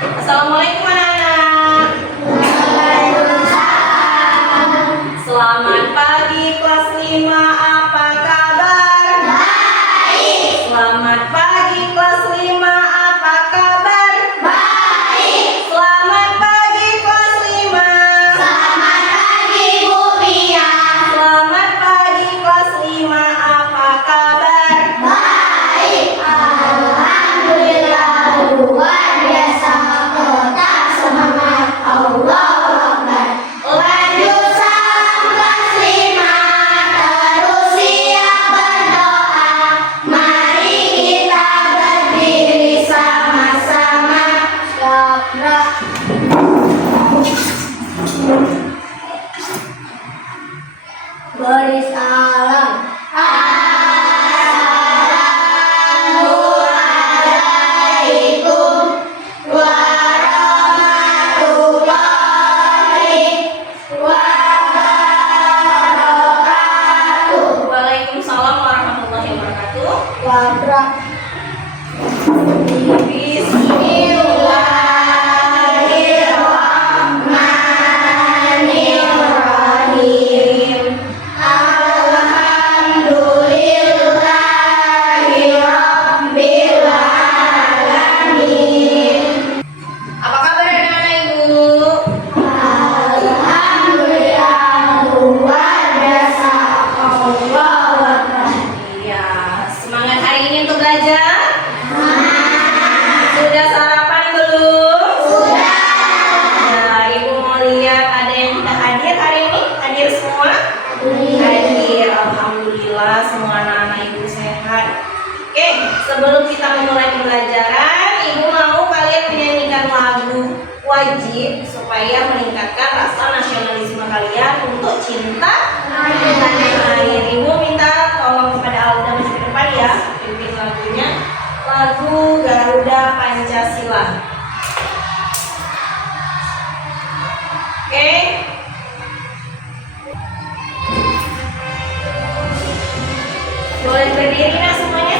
Assalamualaikum anak-anak. Selamat pagi kelas 5. Apa kabar? Baik. Selamat pagi kelas 5. Apa kabar? Baik. Selamat pagi kelas 5. Selamat pagi Bu Mia. Selamat pagi kelas 5. Apa kabar? Baik. Alhamdulillah luar biasa. Tetap semangat. Allahu Akbar. Lanjut salam kelas 5. Terus siap berdoa. Mari kita berdiri sama-sama. Syakra. Beri salam. Assalamualaikum warahmatullahi wabarakatuh. Waalaikumsalam warahmatullahi wabarakatuh. Bismillahirrahmanirrahim. Alhamdulillahirabbil alamin. Apa kabar anak-anak Ibu? Alhamdulillah luar biasa. Allahu Akbar. Iya, semangat hari ini untuk belajar? Sudah sarapan belum? Sudah. Nah, Ibu mau lihat ada yang tidak hadir hari ini? Hadir semua? Hadir. Alhamdulillah semua anak-anak Ibu sehat. Oke, sebelum kita memulai pembelajaran, Ibu mau kalian menyanyikan lagu wajib supaya meningkatkan rasa nasionalisme kalian untuk cinta tanah air. Ibu minta tolong kepada Alda masuk ke depan ya, pimpin lagunya. Lagu Garuda Pancasila. Oke. Boleh berdiri nah semuanya.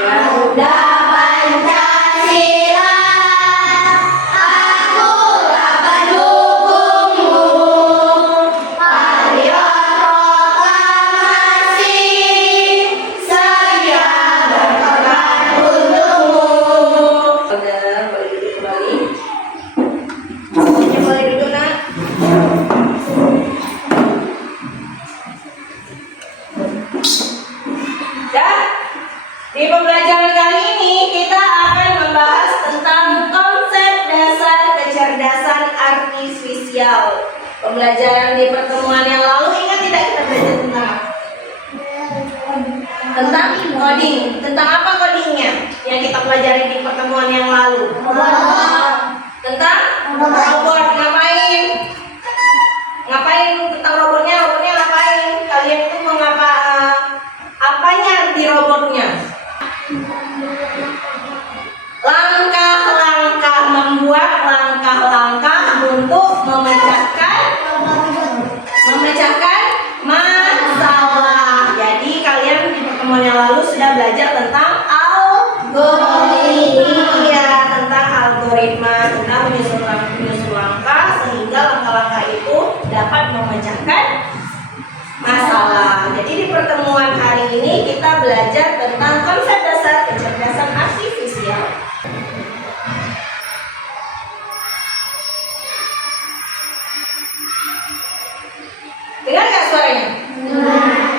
Garuda Pancasila, aku dapat dukungmu. Patriot proklamasi, saya berkorban untukmu. Boleh duduk kembali. Semuanya boleh duduk nak. Dah. Di pembelajaran kali ini kita akan membahas tentang konsep dasar kecerdasan artifisial. Pembelajaran di pertemuan yang lalu ingat tidak kita belajar tentang apa? Tentang coding. Tentang apa codingnya yang kita pelajari di pertemuan yang lalu? Tentang robot. Ngapain? Ngapain tentang robotnya? Robotnya ngapain? Kalian itu mau ngapa? Apanya di robotnya? Langkah-langkah, membuat langkah-langkah untuk memecahkan masalah. Jadi kalian di pertemuan yang lalu sudah belajar tentang algoritma, tentang menyusun langkah sehingga langkah-langkah itu dapat memecahkan masalah. Jadi di pertemuan hari ini kita belajar tentang konsep dasar kecerdasan artifisial. Dengar nggak suaranya?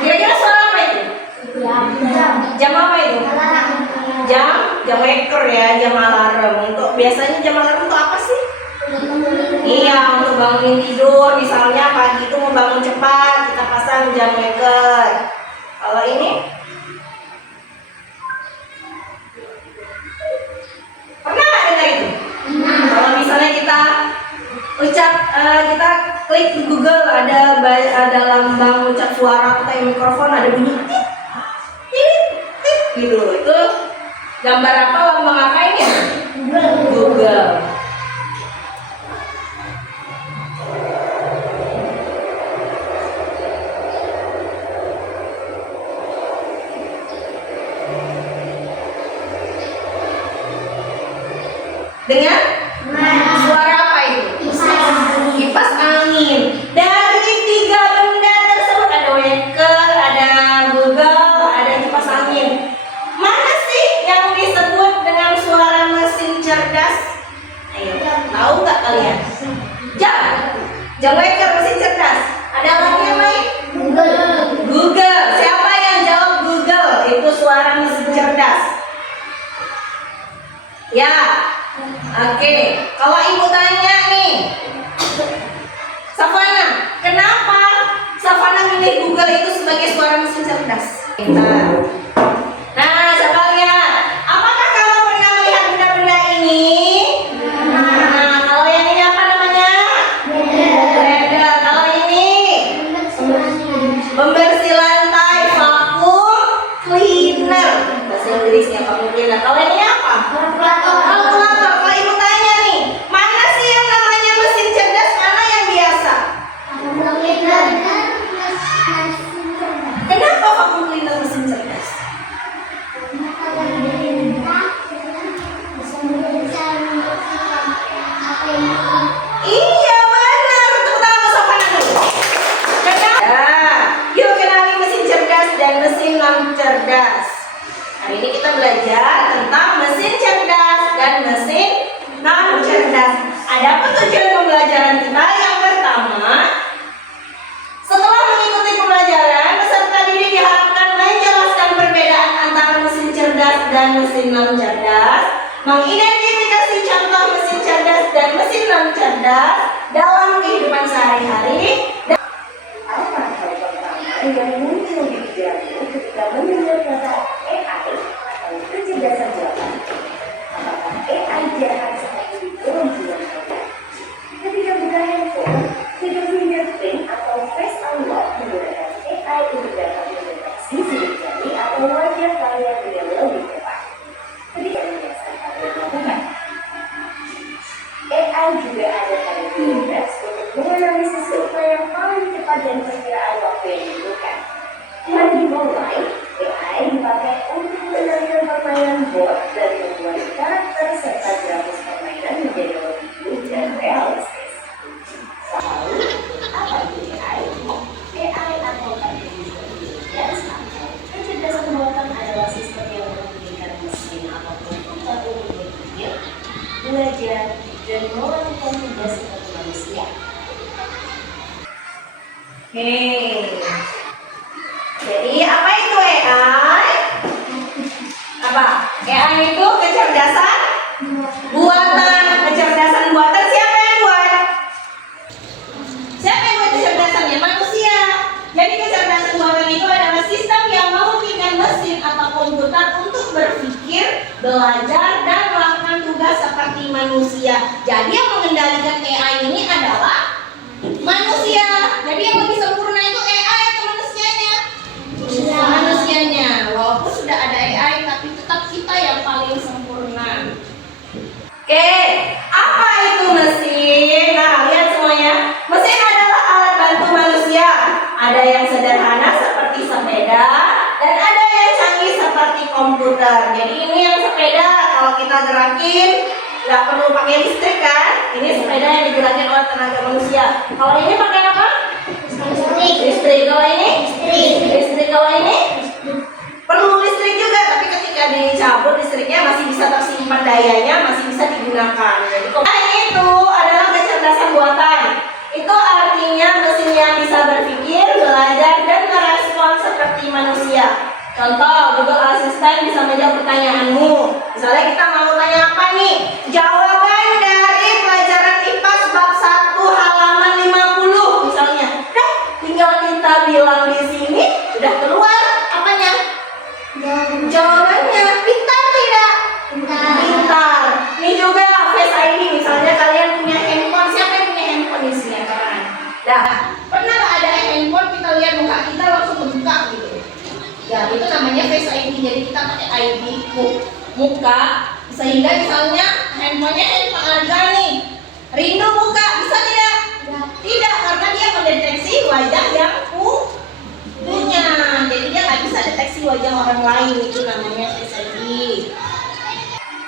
Kira-kira suara apa itu? Jam apa itu? Jam weker ya, jam alarm. Untuk biasanya jam alarm untuk apa sih? Iya, untuk bangunin tidur. Misalnya pagi itu mau bangun cepat, kita pasang jam weker. Kalau ini? Pernah nggak dengar itu? Kalau misalnya kita kita klik di Google ada lambang ucap suara atau mikrofon, ada bunyi tit, tit, tit, gitu. Itu gambar apa, lambang apa ini? Google. John Waker, mesin cerdas. Ada lagi yang lain? Google. Google. Siapa yang jawab Google? Itu suara mesin cerdas. Ya. Oke. Kalau ibu tanya nih, Savana, kenapa Savana milih Google itu sebagai suara mesin cerdas? Nah, coba lihat. Apakah kamu pernah melihat benda-benda ini? Nah, kalau yang ini apa namanya? Blender. Kalau ini pembersih lantai, vacuum cleaner. Bahasa Inggrisnya vacuum cleaner. Kalau ini apa? Kalkulator. Kalau ibu tanya nih, mana sih yang namanya mesin cerdas, mana yang biasa? Kenapa vacuum cleaner mesin cerdas? Iya benar, tepuk tangan untuk Savana dulu. Nah, yuk kenali mesin cerdas dan mesin non cerdas. Hari ini kita belajar tentang mesin cerdas dan mesin non cerdas. Adapun tujuan pembelajaran kita yang pertama, setelah mengikuti pembelajaran, peserta didik diharapkan menjelaskan perbedaan antara mesin cerdas dan mesin non cerdas, mengidentifikasi contoh mesin cerdas dan mesin non cerdas dalam kehidupan sehari-hari, dan apa hal pertama yang muncul di pikiranmu ketika mendengar kata AI atau kecerdasan buatan? Apakah AI jahat seperti di film-film modern? Ketika buka handphone, fitur fingerprint atau face unlock menggunakan AI untuk dapat mendeteksi sidik jari atau wajah kalian dengan lebih cepat. Ketika menyiasat kalian melakukan, AI juga ada pada Pinterest untuk menganalisis survei yang paling cepat dan perkiraan waktu yang dibutuhkan. Mari dimulai. AI dipakai untuk mengenalkan permainan bot dan membuat karakter serta grafis permainan menjadi lebih lucu dan realistis. Lalu, apa itu AI? AI atau artificial intelligence atau kecerdasan buatan adalah sistem yang memungkinkan mesin atau komputer untuk berpikir, belajar, dan melakukan tugas seperti manusia. Jadi apa itu AI? Apa? AI itu kecerdasan buatan. Kecerdasan buatan siapa yang buat? Siapa yang buat kecerdasannya? Manusia. Jadi kecerdasan buatan itu adalah sistem yang memungkinkan mesin atau komputer untuk berpikir, belajar, dan melakukan tugas seperti manusia. Jadi yang mengendalikan AI ini adalah manusia. Jadi yang lebih sempurna itu AI atau manusianya? Manusianya. Walaupun sudah ada AI, tapi tetap kita yang paling sempurna. Oke, apa itu mesin? Nah, lihat semuanya. Mesin adalah alat bantu manusia. Ada yang sederhana seperti sepeda, dan ada yang canggih seperti komputer. Jadi ini yang sepeda, kalau kita gerakin nggak perlu pakai listrik kan? Ini sepeda yang digerakin oleh tenaga manusia. Kalau ini pakai apa? Listrik. Kalau ini? Listrik. Kalau ini? Perlu listrik juga, tapi ketika dicabut listriknya masih bisa tersimpan dayanya, masih bisa digunakan. Jadi itu adalah kecerdasan buatan. Itu artinya mesin yang bisa berpikir, belajar, dan merespon seperti manusia. Contoh, Google Assistant bisa menjawab pertanyaanmu. Misalnya kita mau tanya apa nih? Jawaban dari pelajaran IPA bab 1 halaman 50 misalnya. Nah, tinggal kita bilang di sini, sudah keluar apanya? Jawabannya. Pintar tidak? Pintar. Ini juga Face ID, misalnya kalian punya handphone. Siapa yang punya handphone di sini? Nah, pernah ada handphone kita lihat muka kita langsung kebuka gitu. Ya, itu namanya Face ID. Jadi kita pakai ID muka, sehingga misalnya handphonenya handphone harga nih, Rindu buka, bisa tidak? Tidak, karena dia mendeteksi wajah yang punya. Jadi dia nggak bisa deteksi wajah orang lain. Itu namanya Face ID.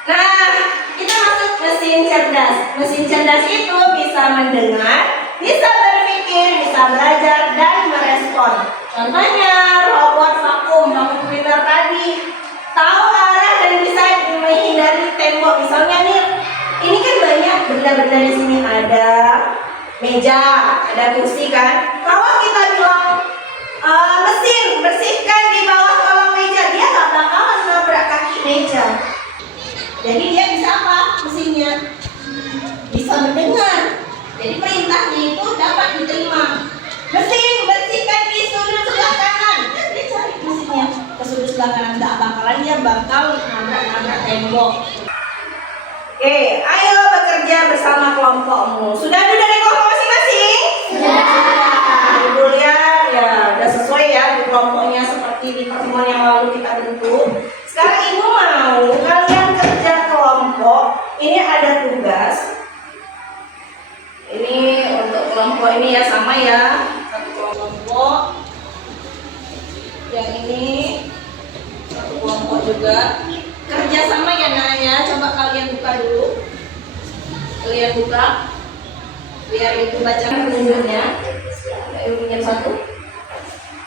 Nah, kita masuk mesin cerdas. Mesin cerdas itu bisa mendengar, bisa berpikir, bisa belajar, dan merespon. Contohnya robot vakum cleaner tadi, tahu arah dan bisa menghindari tembok. Misalnya nih, ini kan banyak benda-benda di sini, ada meja, ada kursi kan. Kalau kita bilang mesin bersihkan di bawah kolong meja, dia nggak bakalan nabrak kaki meja. Jadi dia bisa apa? Mesinnya bisa mendengar. Jadi perintahnya itu dapat diterima. Mesin bersihkan di sudut sebelah kanan. Dia cari mesinnya ke sudut sebelah kanan, nggak bakalan dia bakal nabrak tembok. Oke, ayo bekerja bersama kelompokmu. Sudah ada dari kelompok masing-masing? Sudah. Ibu lihat ya, udah sesuai ya di kelompoknya seperti di pertemuan yang lalu kita bentuk. Sekarang ibu mau kalian kerja kelompok. Ini ada tugas. Ini untuk kelompok ini ya sama ya. Satu kelompok. Yang ini satu kelompok juga. Kerja sama ya nak ya. Coba kalian buka dulu. Kalian buka. Biar ibu baca petunjuknya. Ibu punya satu.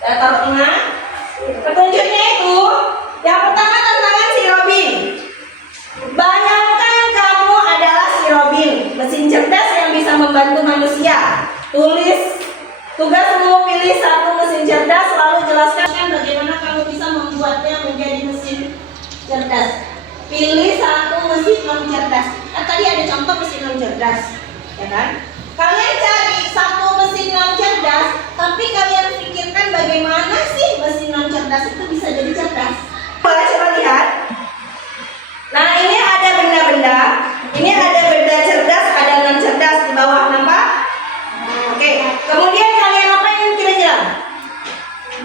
Dan taruh tengah. Petunjuknya itu yang pertama tantangan si Robin. Bayangkan kamu adalah si Robin, mesin cerdas yang bisa membantu manusia. Tulis tugasmu, pilih satu mesin cerdas, lalu jelaskan bagaimana kamu bisa membuatnya menjadi mesin cerdas. Pilih satu mesin non cerdas. Nah, tadi ada contoh mesin non cerdas, ya kan? Kalian cari satu mesin non cerdas, tapi kalian pikirkan bagaimana sih mesin non cerdas itu bisa jadi cerdas. Coba lihat. Nah, ini ada benda-benda. Ini ada benda cerdas, ada non cerdas di bawah, nampak? Oke. Kemudian kalian apain kira-kira?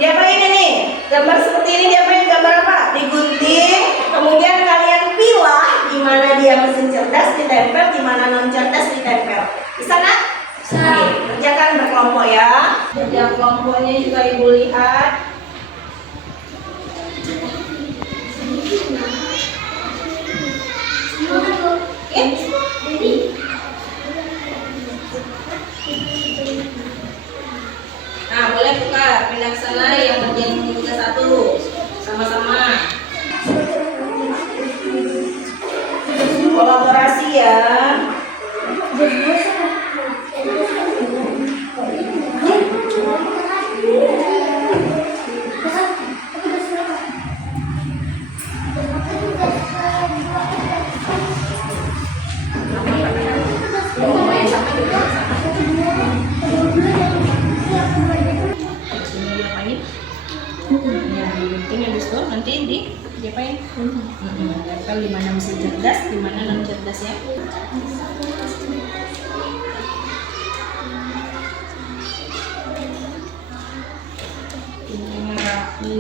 Diapain ini? Gambar seperti ini diapain? Gambar apa? Digunting. Kemudian kalian pilah di mana dia mesin cerdas ditempel, di mana non cerdas ditempel. Bisa nak? Bisa. Kerjakan berkelompok ya. Kerja kelompoknya juga ibu lihat. Nah, boleh buka, pindah ke sana yang bagian tiga satu, sama-sama. Kolaborasi ya. Nanti diapain? Tempel di mana mesin cerdas, di mana non cerdas ya. Ini rapi.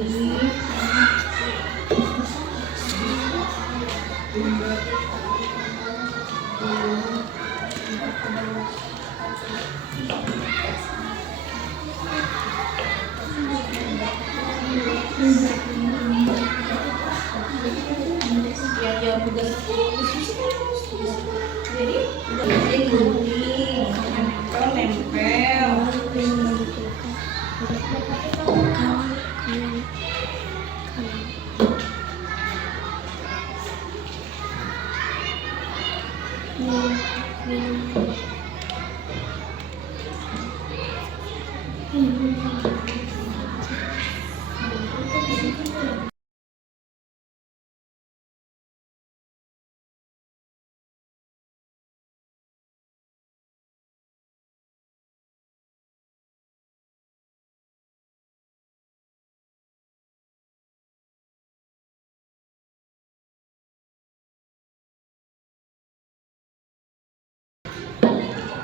Jadi gunting, nempel.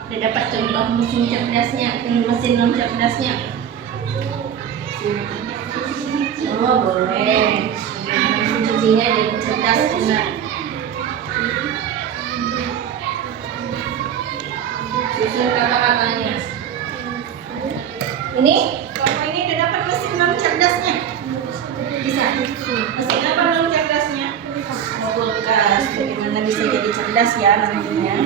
Udah dapat contoh mesin cerdasnya, mesin non cerdasnya. Oh boleh. Mesin cucinya jadi cerdas benar. Susun kata-katanya. Ini, kalau ini udah dapat mesin non cerdasnya. Bisa. Mesin apa non cerdasnya? Kulkas. Bagaimana bisa jadi cerdas ya nantinya?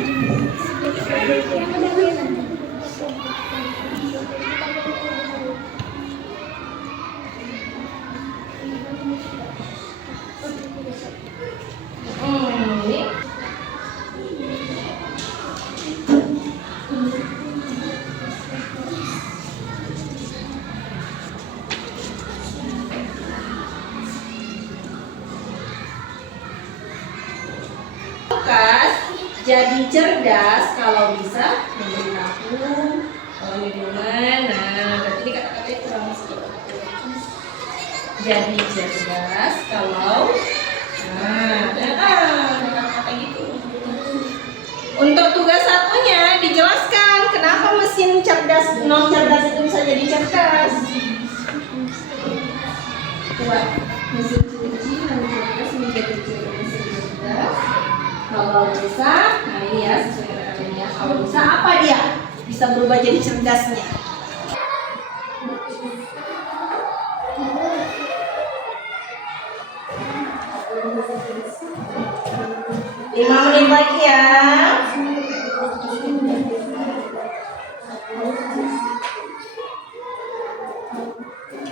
Jadi cerdas kalau bisa memberitahu kalau minuman. Nah, berarti ini kata-katanya kurang sedikit. Jadi cerdas kalau kata-kata gitu. Untuk tugas satunya dijelaskan kenapa mesin cerdas non cerdas itu bisa jadi cerdas. Buat mesin cuci non cerdas menjadi cerdas. Kalau bisa, nah ini ya sesuai kata-katanya. Kalau bisa apa dia? Bisa berubah jadi cerdasnya. 5 menit lagi ya.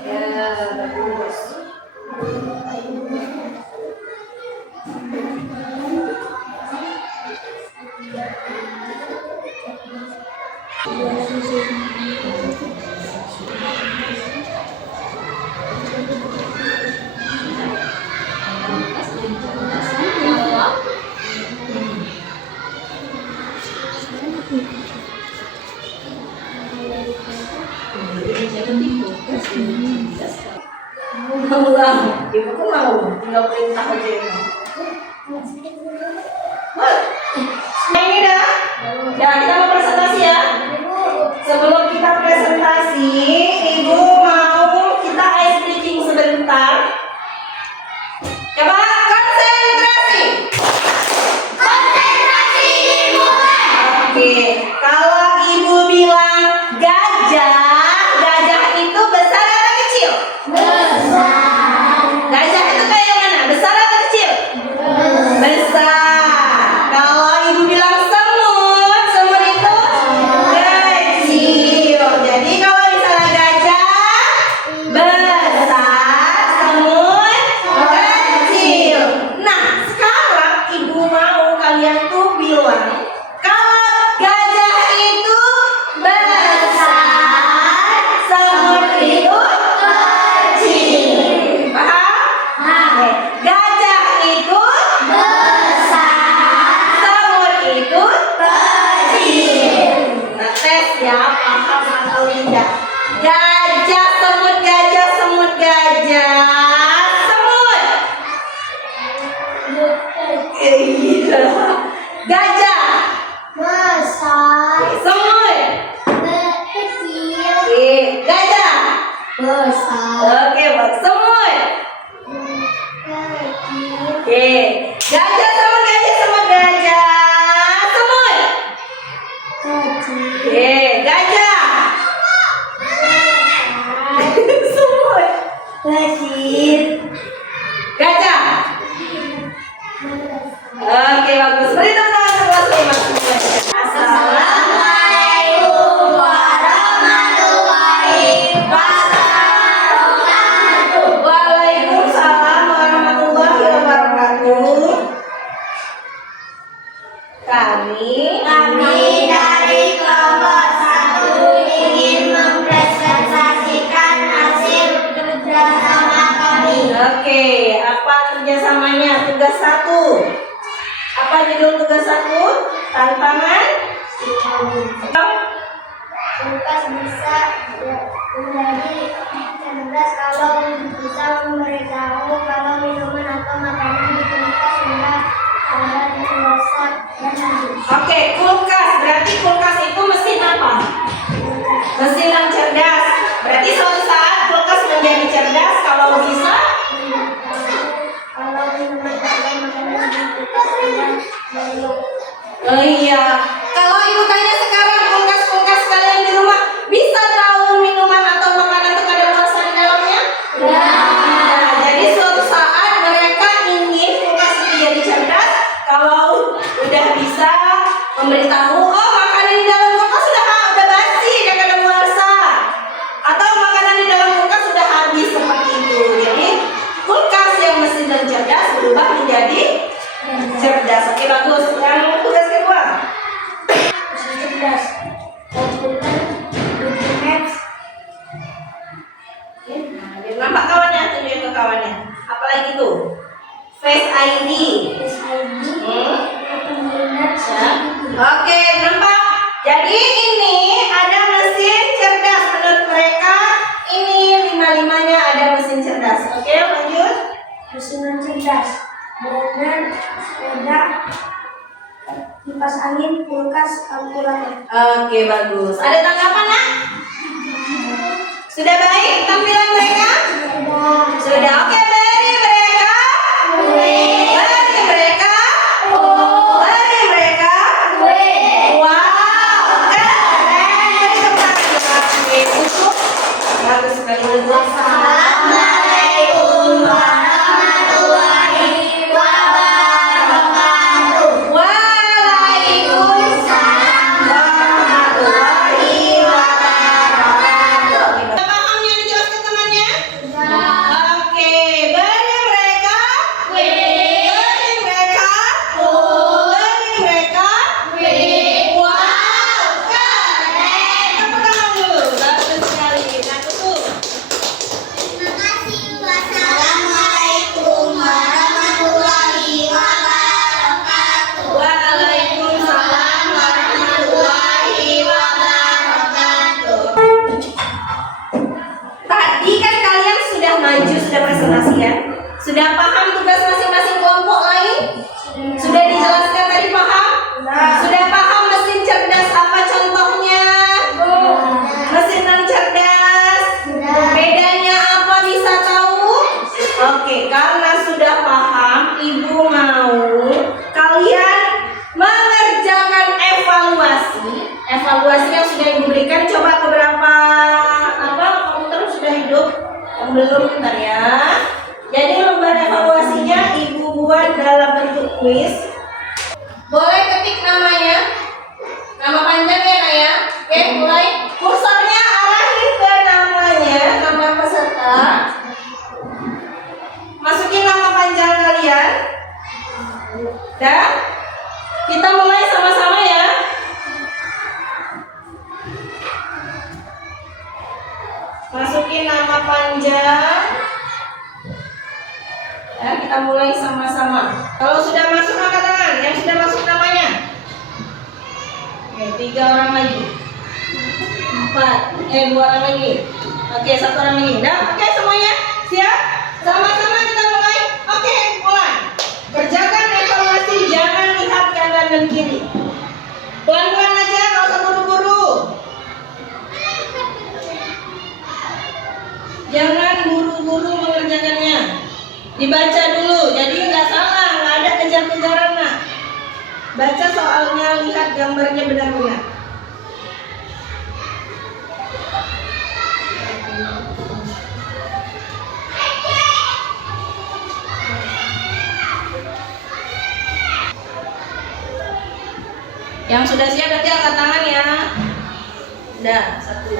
Ya, bagus. Mau, ibu tuh mau, tinggal perintah aja ya. Nah ini dah, ya kita mau presentasi ya. Sebelum kita presentasi, ibu mau kita ice breaking sebentar. Coba konsentrasi. Konsentrasi dimulai. Oke, kalau ibu bilang gajah, gajah itu besar atau kecil? Besar. Gajah itu kayak mana? Besar atau kecil? Besar. Kalau ibu bilang semut, semut itu kecil. Jadi kalau misalnya gajah besar, semut kecil. Nah, sekarang ibu mau kalian tuh bilang kalau gajah itu besar, semut itu kecil. Paham? Gajah itu besar, semut itu kecil. Nah, tes ya, paham atau tidak? Gajah, semut, gajah, semut, gajah, semut. Iya. Gajah Besar, semut. kecil, Gajah. besar, Oke, buat semut. kecil, Gajah sama gajah sama gajah. Semut. kecil, Gajah. besar, Semut. kecil, Gajah. Oke, bagus. Beri tepuk tangan sebelah semuanya. Assalamualaikum warahmatullahi wabarakatuh. Waalaikumsalam warahmatullahi wabarakatuh. Kami dari kelompok 1 ingin mempresentasikan hasil kerjasama kami. Oke, apa kerjasamanya? Tugas 1. Apa judul tugas 1? Tantangan Kulkas bisa menjadi cerdas kalau bisa memberitahu kalau minuman atau makanan di kulkas sudah ada rusak dan habis. Oke, kulkas. Berarti kulkas itu mesin apa? Mesin yang cerdas. Berarti suatu saat kulkas menjadi cerdas kalau bisa. Kalau minuman atau makanan di kulkas sudah ada. Oh iya. Kalau ibu tanya sekarang kulkas kalian di rumah bisa tahu minuman atau makanan itu kadaluarsa di dalamnya? Nah, jadi suatu saat mereka ingin kulkas itu jadi cerdas kalau udah bisa memberitahu, oh makanan di dalam kulkas udah basi, udah kadaluarsa. Al-Quran. Oke, bagus. Ada tanggapan, Nak? Sudah baik tampilan mereka? Sudah. Oke, beri mereka. Beri mereka. Beri mereka. Wow, keren. Beri tepuk tangan. Bagus sekali. Assalamualaikum warahmatullahi wabarakatuh. Waalaikumsalam warahmatullahi wabarakatuh. Paham yang dijelaskan temannya? Oke, beri mereka. Beri mereka. Beri mereka. Wow, keren. Tepuk tangan dulu. Bagus sekali. Nah, tutup. Terima kasih. Wassalamualaikum warahmatullahi wabarakatuh. Waalaikumsalam warahmatullahi wabarakatuh. Tadi kan kalian sudah maju, sudah presentasi ya? Sudah paham tugas masing-masing kelompok lain? Sudah dijelaskan tadi paham? Sudah paham mesin cerdas apa contohnya? Mesin non cerdas. Bedanya apa bisa tahu? Oke, karena sudah paham, Ibu mau kalian mengerjakan evaluasi. Evaluasi yang sudah Ibu berikan, coba beberapa komputer sudah hidup. Yang belum bentar ya. Jadi lembar evaluasinya Ibu buat dalam bentuk kuis. Boleh ketik namanya. Nama panjang ya, Nak ya. Oke, mulai. Kursornya arahin ke namanya, nama peserta. Masukin nama panjang kalian. Dan kita mulai sama-sama ya. Masukin nama panjang. Ya, kita mulai sama-sama. Kalau sudah masuk angkat tangan, yang sudah masuk namanya. Oke, 3 orang lagi. 2 orang lagi. Oke, 1 orang lagi. Udah, oke semuanya? Siap? Sama-sama kita mulai. Oke, mulai. Kerjakan evaluasi, jangan lihat kanan dan kiri. Pelan-pelan aja, nggak usah buru-buru. Jangan buru-buru mengerjakannya. Dibaca dulu, jadi nggak salah, nggak ada kejar-kejaran, Nak. Baca soalnya, lihat gambarnya benar-benar. Yang sudah siap berarti angkat tangan ya. Udah, 1.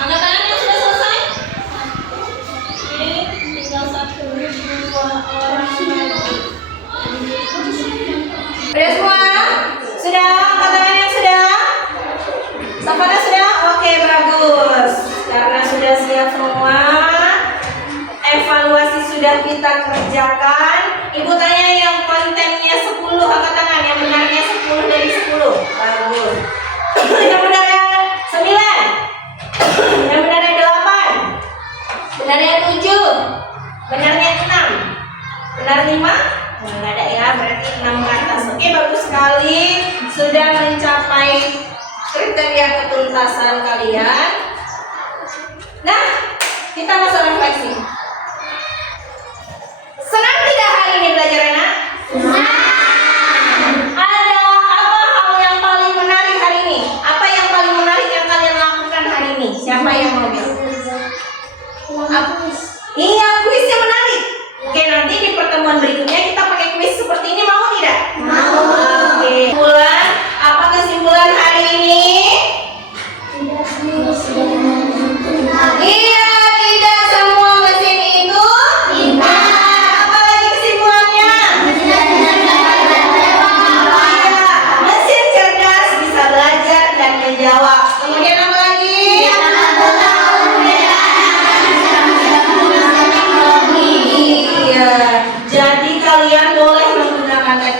Angkat tangan yang sudah selesai. Ini tinggal 1, 2 orang lagi. Udah semua? Sudah? Angkat tangan yang sudah? Safana sudah? Oke, bagus. Karena sudah siap semua, evaluasi sudah kita kerjakan. Ibu tanya yang kontennya 10, angkat tangan. Yang benarnya 10 dari 10. Bagus. Yang benarnya 9. Yang benarnya 8. Benarnya 7. Benarnya 6. Benar 5? Nggak ada ya, berarti 6 ke atas. Oke, bagus sekali. Sudah mencapai kriteria ketuntasan kalian. Nah, kita masuk refleksi. Senang tidak hari ini belajar, Nak? Ada apa hal yang paling menarik hari ini? Apa yang paling menarik yang kalian lakukan hari ini? Siapa yang mau bilang? Iya, kuis yang menarik. Oke, nanti di pertemuan berikutnya kita pakai kuis seperti ini, mau tidak? Mau. Oke. Kesimpulan, apa kesimpulan hari ini? Iya, tidak semua mesin itu. Apa lagi kesimpulannya?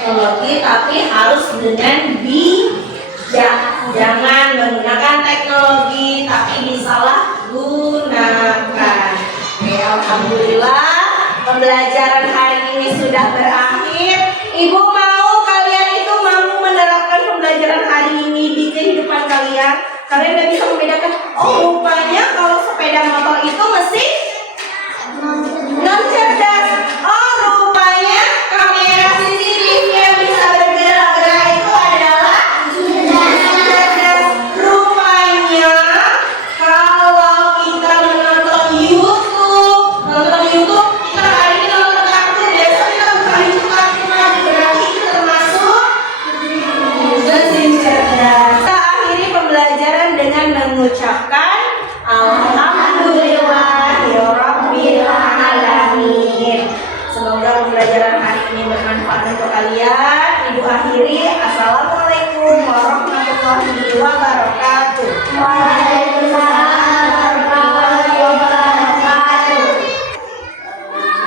teknologi, tapi harus dengan bijak. Jangan menggunakan teknologi tapi disalahgunakan. Oke, alhamdulillah pembelajaran hari ini sudah berakhir. Ibu mau kalian itu mampu menerapkan pembelajaran hari ini di kehidupan kalian. Kalian udah bisa membedakan, oh rupanya kalau sepeda motor itu mesin non cerdas. Oh rupanya kamera CCTV yang bisa bergerak-gerak itu adalah cerdas. Rupanya kalau kita menonton YouTube kita hari ini nonton kartun, besok kita buka YouTube kartun lagi, berarti itu termasuk mesin cerdas. Kita akhiri pembelajaran dengan mengucapkan Alhamdulillahirabbil alamin. Semoga pembelajaran hari ini bermanfaat untuk kalian. Ibu akhiri, assalamualaikum warahmatullahi wabarakatuh. Waalaikumsalam warahmatullahi wabarakatuh.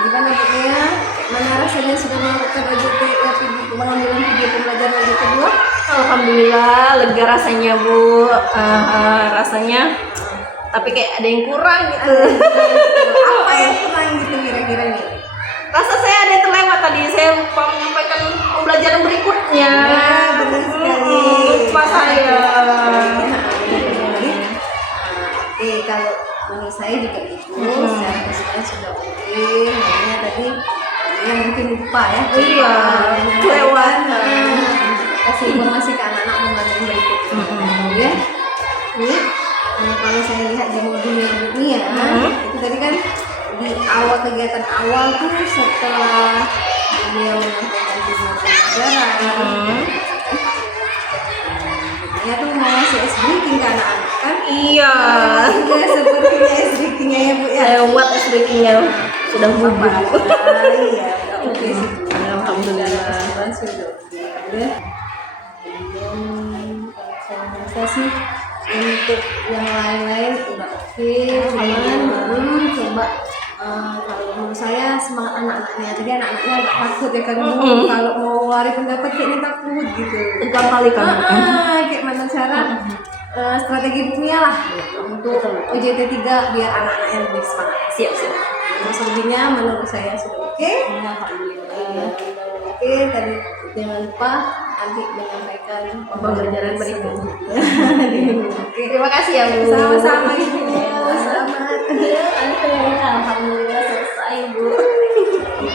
Gimana Buknya? Mana rasanya sudah melakukan pengambilan video pembelajaran wajib kedua? Alhamdulillah lega rasanya Bu. Rasanya tapi kayak ada yang kurang gitu. Apa yang kurang gitu kira-kira nih? Rasa saya ada yang terlewat tadi. Saya lupa menyampaikan pembelajaran berikutnya. Ya, benar sekali. Lupa saya. Oke, kalau menurut saya juga gitu. Secara keseluruhan sudah oke. Hanya tadi ya mungkin lupa ya. Iya, kelewat. Kasih informasi ke anak-anak pembelajaran berikutnya. Ya. Ini kalau saya lihat di modulnya Bu Mia, itu tadi kan di awal kegiatan awal tuh setelah beliau menyampaikan tujuan pembelajaran, dia tuh mau ngasih ice breaking ke anak-anak kan? Iya. Sudah sepertinya ice breakingnya ya Bu ya. Lewat breakingnya sudah bubur. Iya, oke sih. Alhamdulillah. Sudah oke. Udah. Saya rasa sih untuk yang lain-lain udah oke, cuman coba kalau menurut saya semangat anak-anaknya, jadi anak-anaknya agak takut ya kan, kalau mau lari pendapat kayaknya takut gitu. Tegang kali kan. Kayak mana cara strategi Bu Mia lah untuk OJT 3 biar anak-anaknya lebih semangat. Siap. Selebihnya menurut saya sudah oke. Oke, tadi jangan lupa nanti menyampaikan Pembelajaran berikutnya. Oke. Terima kasih ya Bu. Sama-sama Ibu. Selamat. Alhamdulillah selesai Bu.